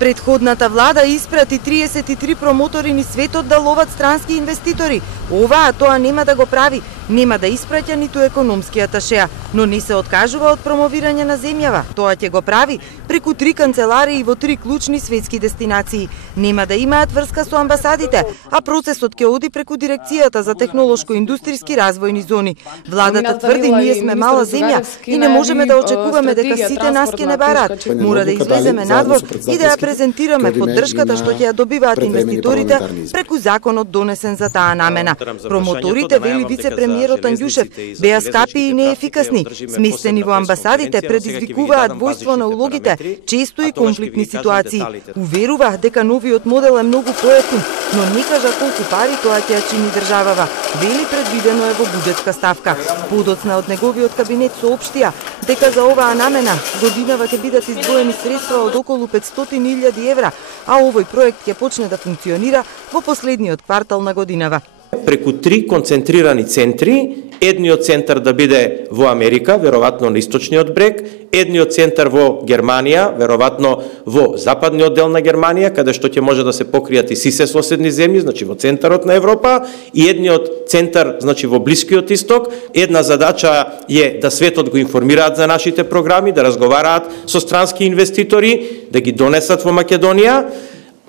Предходната влада испрати 33 промотори низ светот да ловат странски инвеститори. Оваа тоа нема да го прави, нема да испраќа ниту економски аташеа, но не се откажува од промовирање на земјава. Тоа ќе го прави преку 3 канцеларии во 3 клучни светски дестинации. Нема да имаат врска со амбасадите, а процесот ќе оди преку Дирекцијата за технолошко-индустријски развојни зони. Владата тврди ние сме мала земја и не можеме да очекуваме дека сите нас ќе не бараат. Мора да излеземе надвор и да ја презентираме поддршката што ќе ја добиваат инвеститорите преку законот донесен за таа намена. Промоторите, вели вице-премиерот Анѓушев, беа скапи и неефикасни, сместени во амбасадите, предизвикуваат двојство на улогите, често и конфликтни ситуации. Уверува дека новиот модел е многу поевтин, но не кажа колку пари тоа ќе ја чини државава. Вели предвидено е во буџетска ставка. Подоцна од неговиот кабинет соопштија дека за оваа намена годинава ќе бидат издвоени средства од околу 500.000 евра, а овој проект ќе почне да функционира во последниот квартал на годинава. Преку 3 концентрирани центри, едниот центар да биде во Америка, веројатно на источниот брег, едниот центар во Германија, веројатно во западниот дел на Германија, каде што ќе може да се покријат и сисе соседни земји, значи во центарот на Европа, и едниот центар, значи во Блискиот исток. Една задача е да светот го информираат за нашите програми, да разговараат со странски инвеститори, да ги донесат во Македонија.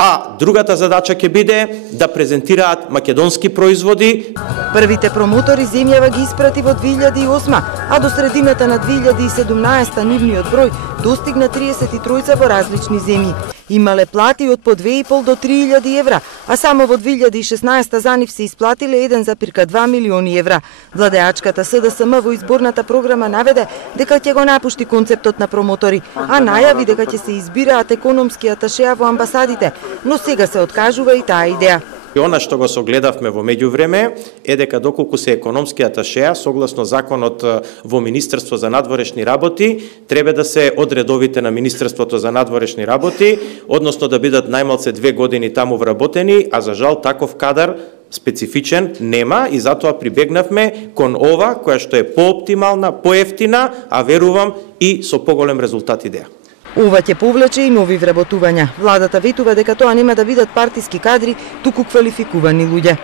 А другата задача ќе биде да презентираат македонски производи. Првите промотори земјава ги испрати во 2008, а до средината на 2017 нивниот број достигна 33 во различни земји. Имале плати од по 2,5 до 3.000 евра, а само во 2016 за нив се исплатиле 1,2 милиони евра. Владеачката СДСМ во изборната програма наведе дека ќе го напушти концептот на промотори, а најави дека ќе се избираат економски аташеа во амбасадите, но сега се откажува и таа идеја. И она што го согледавме во меѓувреме е дека доколку се економски аташеа, согласно законот во Министерство за надворешни работи, треба да се од редовите на Министерството за надворешни работи, односно да бидат најмалце 2 години таму вработени, а за жал таков кадар специфичен нема и затоа прибегнавме кон ова, која што е пооптимална, поевтина, а верувам и со поголем резултат идеја. Ова ќе повлече и нови вработувања. Владата ветува дека тоа нема да бидат партиски кадри, туку квалификувани луѓе.